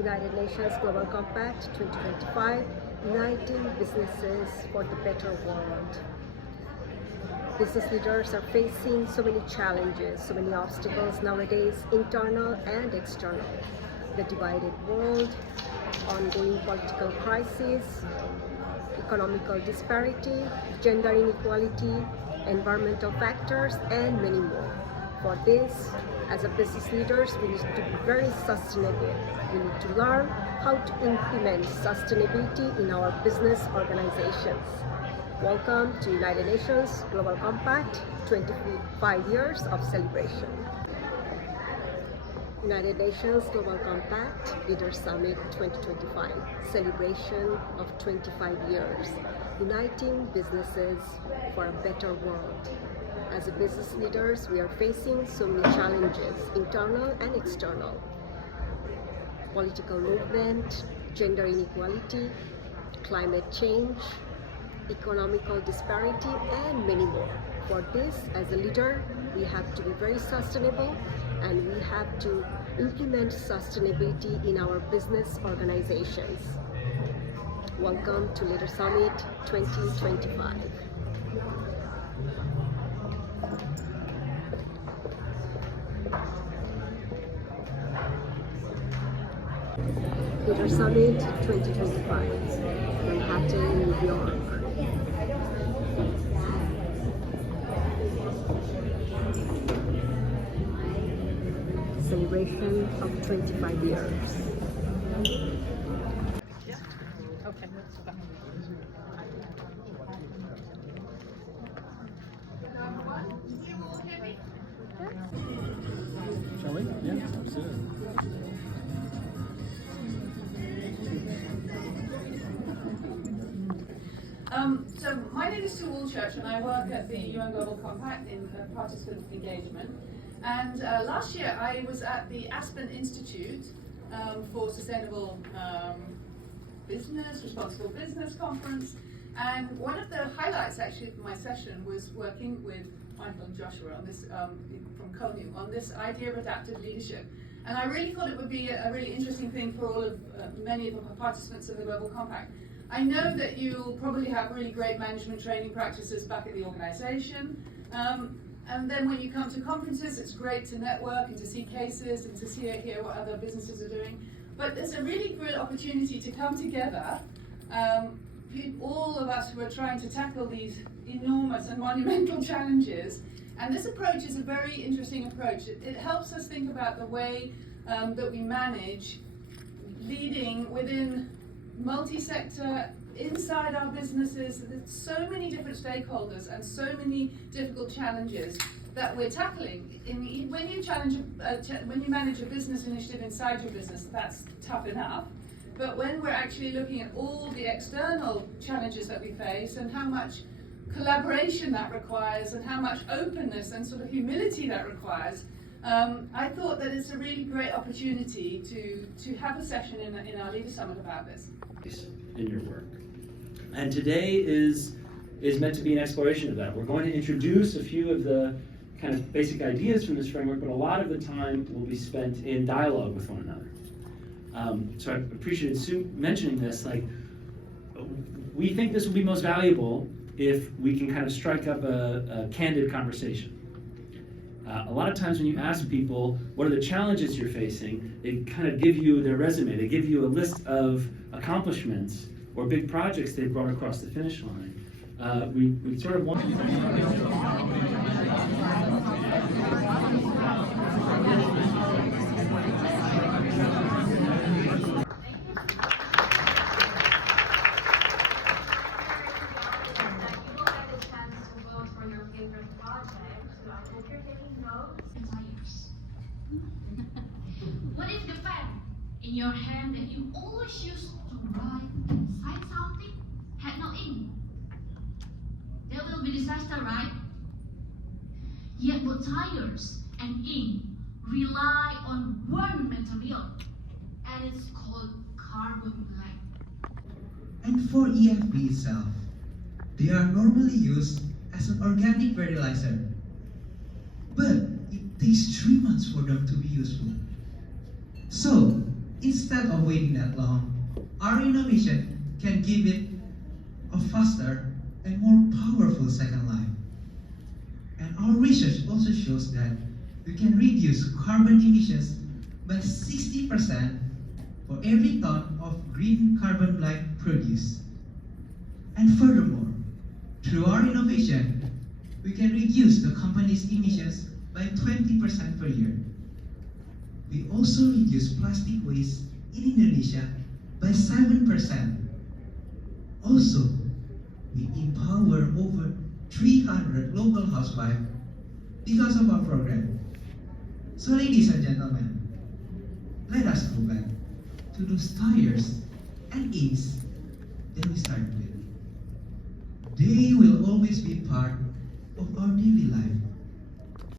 United Nations Global Compact 2025, Uniting Businesses for the Better World. Business leaders are facing so many challenges, so many obstacles nowadays, internal and external. The divided world, ongoing political crisis, economical disparity, gender inequality, environmental factors, and many more. For this, as a business leaders, we need to be very sustainable. We need to learn how to implement sustainability in our business organizations. Welcome to United Nations Global Compact, 25 years of celebration. United Nations Global Compact Leaders Summit 2025, celebration of 25 years, uniting businesses for a better world. As a business leaders, we are facing so many challenges, internal and external. Political movement, gender inequality, climate change, economical disparity, and many more. For this, as a leader, we have to be very sustainable and we have to implement sustainability in our business organizations. Welcome to Leader Summit 2025. Leader Summit 2025, Manhattan, New York. Celebration of 25 years. Okay. Shall we? Yeah, absolutely. So my name is Sue Woolchurch and I work at the UN Global Compact in participant engagement. And last year I was at the Aspen Institute for Sustainable Business, Responsible Business Conference. And one of the highlights actually of my session was working with Michael and Joshua on this, from CONU, on this idea of adaptive leadership. And I really thought it would be a really interesting thing for all of many of the participants of the Global Compact. I know that you'll probably have really great management training practices back at the organization. And then when you come to conferences, it's great to network and to see cases and to hear what other businesses are doing. But there's a really good opportunity to come together, all of us who are trying to tackle these enormous and monumental challenges. And this approach is a very interesting approach. It helps us think about the way that we manage leading within multi-sector, inside our businesses. There's so many different stakeholders and so many difficult challenges that we're tackling. When you manage a business initiative inside your business, that's tough enough. But when we're actually looking at all the external challenges that we face and how much collaboration that requires and how much openness and sort of humility that requires, I thought that it's a really great opportunity to have a session in our Leader Summit about this. In your work. And today is meant to be an exploration of that. We're going to introduce a few of the kind of basic ideas from this framework, but a lot of the time will be spent in dialogue with one another. So I appreciated Sue mentioning this. Like, we think this will be most valuable if we can kind of strike up a candid conversation. A lot of times when you ask people, what are the challenges you're facing, they kind of give you their resume. They give you a list of accomplishments or big projects they've brought across the finish line. We sort of want What if the pen in your hand that you always use to write, sign something, had no ink? There will be disaster, right? Yet both tires and ink rely on one material, and it's called carbon black. And for EFB itself, they are normally used as an organic fertilizer. But it takes 3 months for them to be useful. So, instead of waiting that long, our innovation can give it a faster and more powerful second life. And our research also shows that we can reduce carbon emissions by 60% for every ton of green carbon black produced. And furthermore, through our innovation, we can reduce the company's emissions by 20% per year. We also reduce plastic waste in Indonesia by 7%. Also, we empower over 300 local housewives because of our program. So ladies and gentlemen, let us go back to those tires and aims that we started with. They will always be part of our daily life.